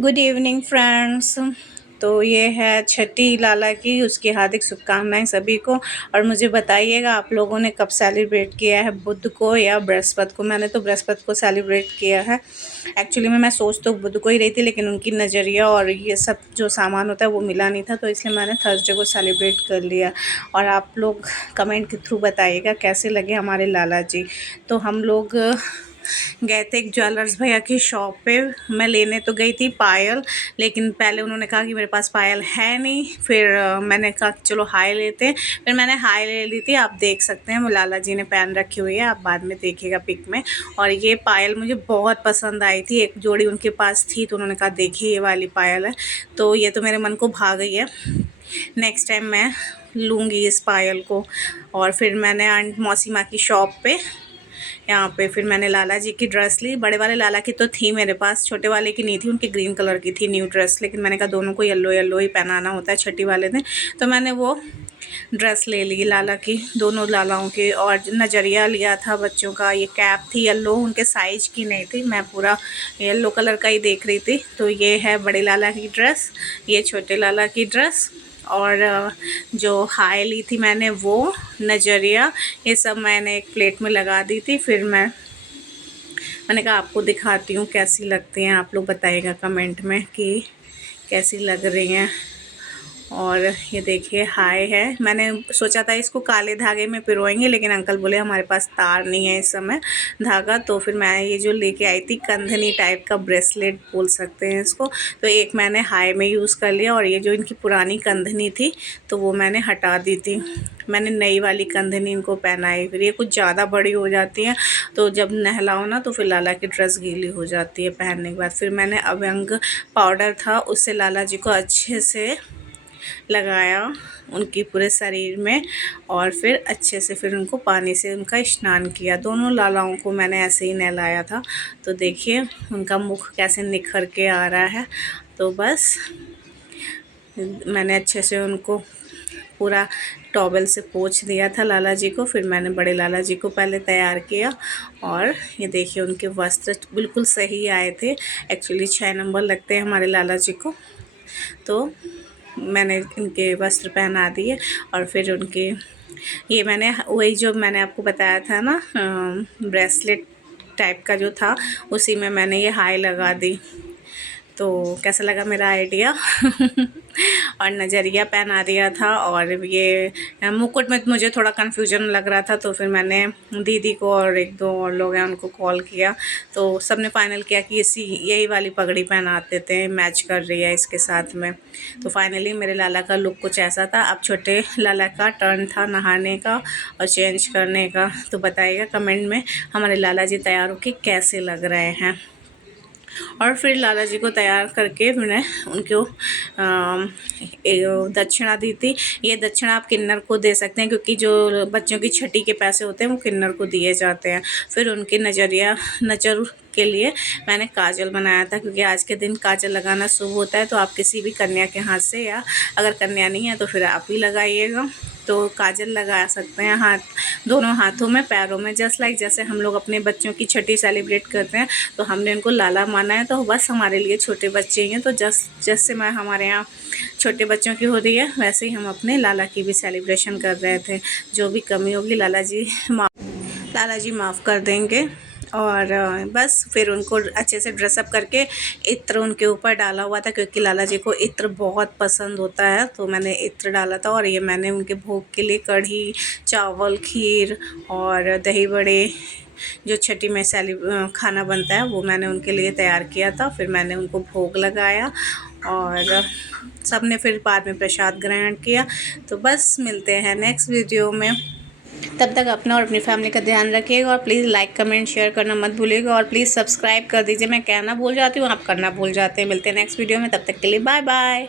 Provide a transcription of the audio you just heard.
Good evening friends. तो ये है छठी लाला की, उसकी हार्दिक शुभकामनाएं सभी को। और मुझे बताइएगा आप लोगों ने कब सेलिब्रेट किया है, बुध को या बृहस्पति को। मैंने तो बृहस्पति को सेलिब्रेट किया है। एक्चुअली में मैं सोच तो बुध को ही रही थी, लेकिन उनकी नज़रिया और ये सब जो सामान होता है वो मिला नहीं था, तो इसलिए मैंने थर्सडे को सेलिब्रेट कर लिया। और आप लोग कमेंट के थ्रू बताइएगा कैसे लगे हमारे लाला जी। तो हम लोग गए थे एक ज्वेलर्स भैया की शॉप पे। मैं लेने तो गई थी पायल, लेकिन पहले उन्होंने कहा कि मेरे पास पायल है नहीं। फिर मैंने कहा कि चलो हाई लेते हैं। फिर मैंने हाई ले ली थी। आप देख सकते हैं वो लाला जी ने पहन रखी हुई है, आप बाद में देखिएगा पिक में। और ये पायल मुझे बहुत पसंद आई थी, एक जोड़ी उनके पास थी तो उन्होंने कहा देखिए ये वाली पायल है, तो ये तो मेरे मन को भा गई है। नेक्स्ट टाइम मैं लूँगी इस पायल को। और फिर मैंने आंट मौसी माँ की शॉप पे यहाँ पे फिर मैंने लाला जी की ड्रेस ली। बड़े वाले लाला की तो थी मेरे पास, छोटे वाले की नहीं थी, उनकी ग्रीन कलर की थी न्यू ड्रेस। लेकिन मैंने कहा दोनों को येलो येलो ही पहनाना होता है छठी वाले दिन, तो मैंने वो ड्रेस ले ली लाला की, दोनों लालाओं की। और नज़रिया लिया था बच्चों का, ये कैप थी येलो, उनके साइज की नहीं थी, मैं पूरा येलो कलर का ही देख रही थी। तो ये है बड़े लाला की ड्रेस, ये छोटे लाला की ड्रेस। और जो हाई ली थी मैंने वो नज़रिया, ये सब मैंने एक प्लेट में लगा दी थी। फिर मैंने कहा आपको दिखाती हूँ कैसी लगती हैं, आप लोग बताइएगा कमेंट में कि कैसी लग रही हैं। और ये देखिए हाई है, मैंने सोचा था इसको काले धागे में पिरोएंगे, लेकिन अंकल बोले हमारे पास तार नहीं है इस समय धागा। तो फिर मैं ये जो लेके आई थी कंधनी टाइप का ब्रेसलेट बोल सकते हैं इसको, तो एक मैंने हाई में यूज़ कर लिया। और ये जो इनकी पुरानी कंधनी थी तो वो मैंने हटा दी थी, मैंने नई वाली कंधनी इनको पहनाई। फिर ये कुछ ज़्यादा बड़ी हो जाती है, तो जब नहलाओ ना तो फिर लाला की ड्रेस गीली हो जाती है पहनने के बाद। फिर मैंने अभ्यंग पाउडर था उससे लाला जी को अच्छे से लगाया उनकी पूरे शरीर में। और फिर अच्छे से फिर उनको पानी से उनका स्नान किया। दोनों लालाओं को मैंने ऐसे ही नहलाया था। तो देखिए उनका मुख कैसे निखर के आ रहा है। तो बस मैंने अच्छे से उनको पूरा टॉवल से पोंछ दिया था लाला जी को। फिर मैंने बड़े लाला जी को पहले तैयार किया। और ये देखिए उनके वस्त्र बिल्कुल सही आए थे। एक्चुअली 6 नंबर लगते हैं हमारे लाला जी को, तो मैंने इनके वस्त्र पहना दिए। और फिर उनके ये मैंने वही जो मैंने आपको बताया था ना ब्रेसलेट टाइप का जो था, उसी में मैंने ये हाई लगा दी। तो कैसा लगा मेरा आइडिया और नज़रिया पहना दिया था। और ये मुकुट में मुझे थोड़ा कन्फ्यूजन लग रहा था, तो फिर मैंने दीदी को और एक दो और लोग हैं उनको कॉल किया, तो सबने फाइनल किया कि यही वाली पगड़ी पहनाते थे, मैच कर रही है इसके साथ में। तो फाइनली मेरे लाला का लुक कुछ ऐसा था। अब छोटे लाला का टर्न था नहाने का और चेंज करने का। तो बताइएगा कमेंट में हमारे लाला जी तैयार होकर कैसे लग रहे हैं। और फिर लाला जी को तैयार करके मैंने उनको दक्षिणा दी थी। ये दक्षिणा आप किन्नर को दे सकते हैं, क्योंकि जो बच्चों की छठी के पैसे होते हैं वो किन्नर को दिए जाते हैं। फिर उनकी नज़र के लिए मैंने काजल बनाया था, क्योंकि आज के दिन काजल लगाना शुभ होता है। तो आप किसी भी कन्या के हाथ से, या अगर कन्या नहीं है तो फिर आप ही लगाइएगा। तो काजल लगा सकते हैं हाथ, दोनों हाथों में, पैरों में, जस्ट लाइक जैसे हम लोग अपने बच्चों की छठी सेलिब्रेट करते हैं। तो हमने उनको लाला माना है, तो बस हमारे लिए छोटे बच्चे ही हैं। तो जैसे मैं हमारे यहाँ छोटे बच्चों की हो रही है, वैसे ही हम अपने लाला की भी सेलिब्रेशन कर रहे थे। जो भी कमी होगी लाला जी माफ़ कर देंगे। और बस फिर उनको अच्छे से ड्रेसअप करके इत्र उनके ऊपर डाला हुआ था, क्योंकि लाला जी को इत्र बहुत पसंद होता है, तो मैंने इत्र डाला था। और ये मैंने उनके भोग के लिए कढ़ी चावल खीर और दही बड़े जो छठी में खाना बनता है वो मैंने उनके लिए तैयार किया था। फिर मैंने उनको भोग लगाया और सब ने फिर बाद में प्रसाद ग्रहण किया। तो बस मिलते हैं नेक्स्ट वीडियो में, तब तक अपना और अपनी फैमिली का ध्यान रखिएगा। और प्लीज़ लाइक कमेंट शेयर करना मत भूलिएगा। और प्लीज़ सब्सक्राइब कर दीजिए, मैं कहना भूल जाती हूँ आप करना भूल जाते हैं। मिलते हैं नेक्स्ट वीडियो में, तब तक के लिए बाय बाय।